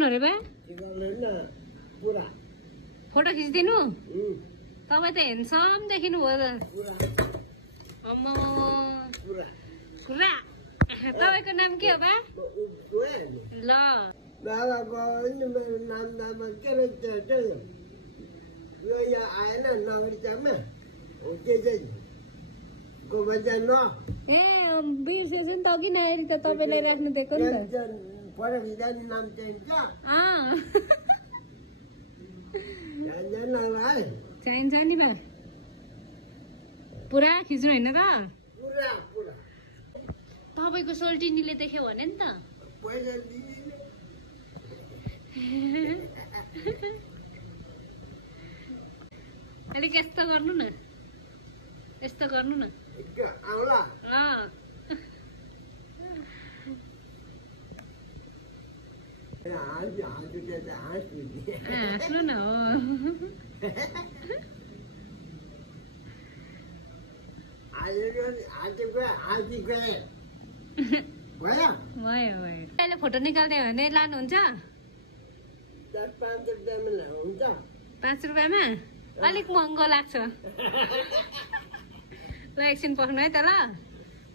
गर्नु अरे बा फोटो खिचिदिनु तपाईँ त हेन्सम देखिनु भयो त अम्मा पुरा तपाईँको नाम के हो बा ल ए बिर्सेछ नि त किन अहिले त तपाईँले राख्नु दिएको नि त चाहिन्छ नि बा पुरा खिच्नु होइन त तपाईँको सोल्टिनीले देख्यो भने नि त अलिक यस्तो गर्नु न यस्तो गर्नु न हाँस्नु न हो भयो अहिले फोटो निकाल्दै भने लानुहुन्छ 5 रुपियाँमा अलिक महँगो लाग्छ ल एकछिन पर्नु है त ल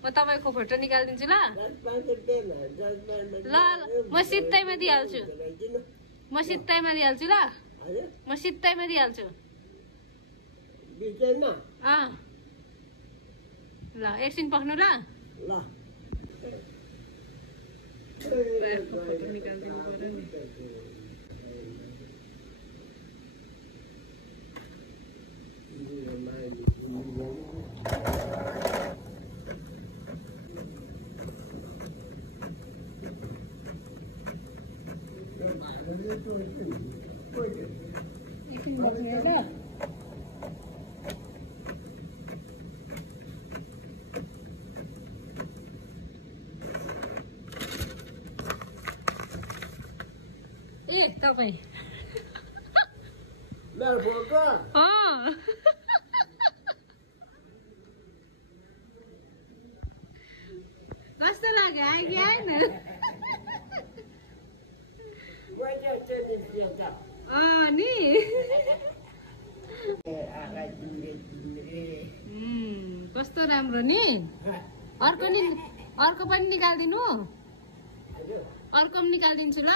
म तपाईँको फोटो निकालिदिन्छु ल ल म सित्तैमा दिइहाल्छु ल म सित्तैमा दिइहाल्छु ल एकछिन पर्नु ल फोटो निकालिदिनु पर्यो नि एकछिन बस्नु है ल ए तपाईँ कस्तो लाग्यो आयो कि आएन नि कस्तो राम्रो नि अर्को पनि निकालिदिनु अर्को पनि निकालिदिन्छु ल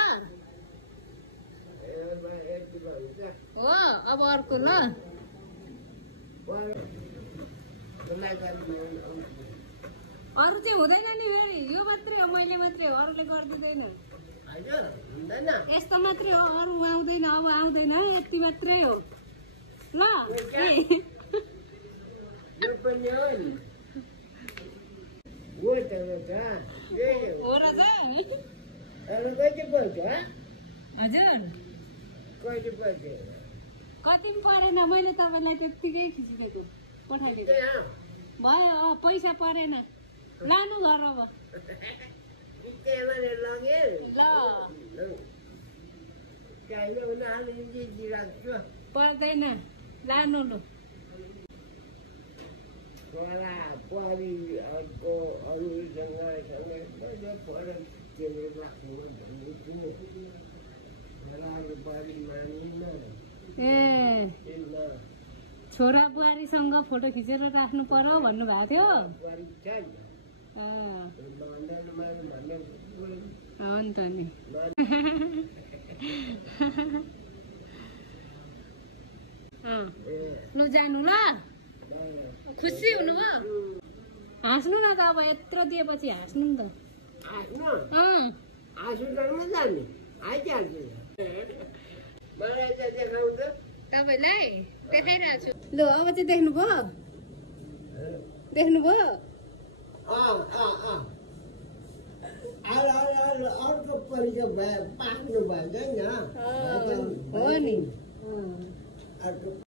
हो अब अर्को ल अरू चाहिँ हुँदैन नि फेरि यो मात्रै हो मैले मात्रै हो अरूले गरिदिँदैन यस्तो मात्रै हो अरू आउँदैन अब आउँदैन यति मात्रै हो ल हो र हजुर कति पनि परेन मैले तपाईँलाई त्यत्तिकै खिचिदिएको पठाइदिएको भयो पैसा परेन लानु घर अब पर्दैन लानु ल ए छोरा बुहारीसँग फोटो खिचेर राख्नु पर्यो भन्नुभएको थियो हो नि त नि ल जानु ल खुसी हुनु भयो हाँस्नु न त अब यत्रो दिएपछि हाँस्नु नि त तपाईँलाई देखाइरहेको छु ल अब चाहिँ देख्नुभयो अर्को परिचय पाक्नु भएछ नि हो नि